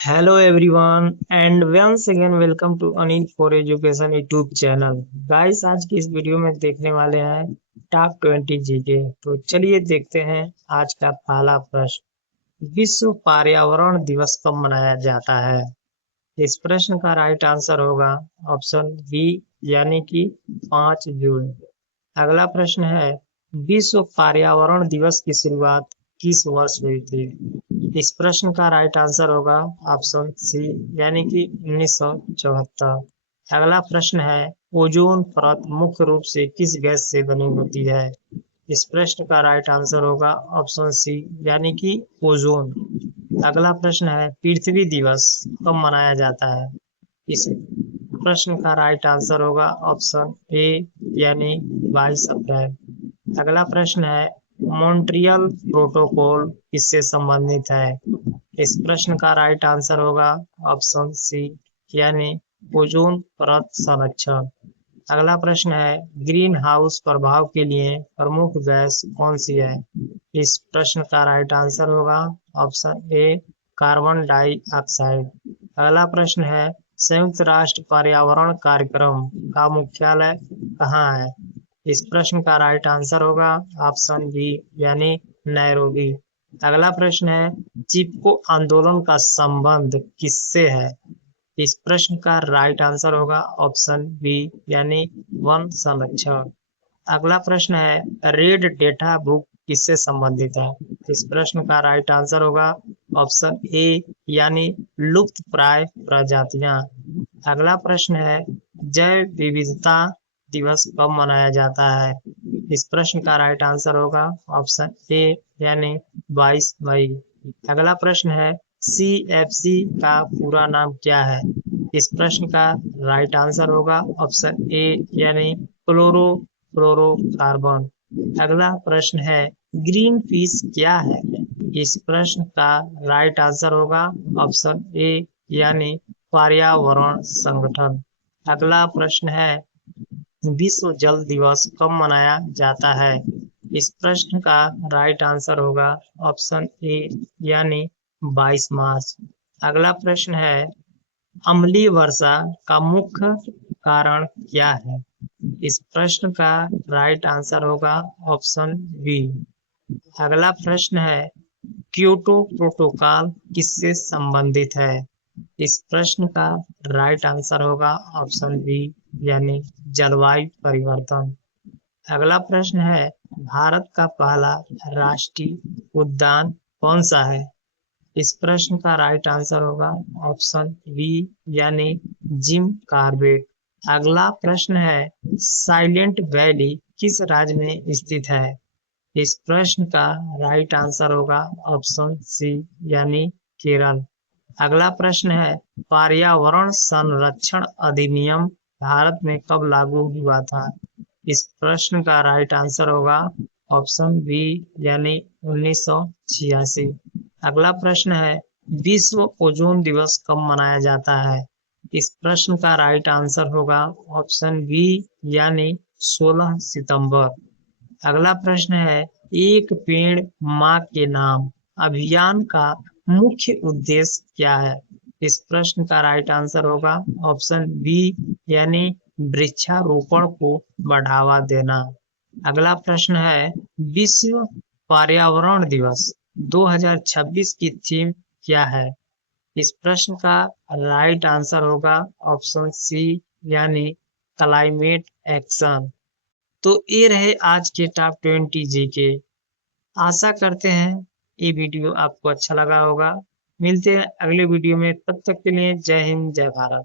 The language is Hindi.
Hello everyone and once again welcome to Anil for Education YouTube channel. Guys आज की इस वीडियो में देखने वाले हैं टॉप 20 जीके। तो चलिए देखते हैं आज का पहला प्रश्न। विश्व पर्यावरण दिवस कब मनाया जाता है? इस प्रश्न का राइट आंसर होगा ऑप्शन बी यानी कि 5 जून। अगला प्रश्न है विश्व पर्यावरण दिवस की शुरुआत किस वर्ष हुई थी? इस प्रश्न का राइट आंसर होगा ऑप्शन सी यानी कि 1974। अगला प्रश्न है ओजोन परत मुख्य रूप से किस गैस से बनी होती है? इस प्रश्न का राइट आंसर होगा ऑप्शन सी यानी कि ओजोन। अगला प्रश्न है पृथ्वी दिवस कब मनाया जाता है? इस प्रश्न का राइट आंसर होगा ऑप्शन ए यानी 22 अप्रैल। अगला प्रश्न है मॉन्ट्रियल प्रोटोकॉल किससे संबंधित है? इस प्रश्न का राइट आंसर होगा ऑप्शन सी यानी ओजोन परत संरक्षण। अगला प्रश्न है ग्रीन हाउस प्रभाव के लिए प्रमुख गैस कौन सी है? इस प्रश्न का राइट आंसर होगा ऑप्शन ए कार्बन डाइऑक्साइड। अगला प्रश्न है संयुक्त राष्ट्र पर्यावरण कार्यक्रम का मुख्यालय कहाँ है? इस प्रश्न का राइट आंसर होगा ऑप्शन बी यानी नैरोबी। अगला प्रश्न है चिपको आंदोलन का संबंध किससे है? इस प्रश्न का राइट आंसर होगा ऑप्शन बी यानी वन संरक्षण। अगला प्रश्न है रेड डेटा बुक किससे संबंधित है? इस प्रश्न का राइट आंसर होगा ऑप्शन ए यानी लुप्त प्राय प्रजातियां। अगला प्रश्न है जैव विविधता दिवस कब मनाया जाता है? इस प्रश्न का राइट आंसर होगा ऑप्शन ए यानी 22 मई। अगला प्रश्न है CFC का पूरा नाम क्या है? इस प्रश्न का राइट आंसर होगा ऑप्शन ए यानी क्लोरो फ्लोरोकार्बन। अगला प्रश्न है ग्रीन पीस क्या है? इस प्रश्न का राइट आंसर होगा ऑप्शन ए यानी पर्यावरण संगठन। अगला प्रश्न है विश्व जल दिवस कब मनाया जाता है? इस प्रश्न का राइट आंसर होगा ऑप्शन ए यानी 22 मार्च। अगला प्रश्न है अम्लीय वर्षा का मुख्य कारण क्या है? इस प्रश्न का राइट आंसर होगा ऑप्शन बी। अगला प्रश्न है क्योटो प्रोटोकॉल किससे संबंधित है? इस प्रश्न का राइट आंसर होगा ऑप्शन बी यानी जलवायु परिवर्तन। अगला प्रश्न है भारत का पहला राष्ट्रीय उद्यान कौन सा है? इस प्रश्न का राइट आंसर होगा ऑप्शन बी यानी जिम कार्बेट। अगला प्रश्न है साइलेंट वैली किस राज्य में स्थित है? इस प्रश्न का राइट आंसर होगा ऑप्शन सी यानी केरल। अगला प्रश्न है पर्यावरण संरक्षण अधिनियम भारत में कब लागू हुआ था? इस प्रश्न का राइट आंसर होगा ऑप्शन बी यानी 1986। अगला प्रश्न है विश्व ओजोन दिवस कब मनाया जाता है? इस प्रश्न का राइट आंसर होगा ऑप्शन बी यानी 16 सितंबर। अगला प्रश्न है एक पेड़ माँ के नाम अभियान का मुख्य उद्देश्य क्या है? इस प्रश्न का राइट आंसर होगा ऑप्शन बी यानी वृक्षारोपण को बढ़ावा देना। अगला प्रश्न है विश्व पर्यावरण दिवस 2026 की थीम क्या है? इस प्रश्न का राइट आंसर होगा ऑप्शन सी यानी क्लाइमेट एक्शन। तो ये रहे आज के टॉप 20 जीके। आशा करते हैं ये वीडियो आपको अच्छा लगा होगा। मिलते हैं अगले वीडियो में, तब तक के लिए जय हिंद जय भारत।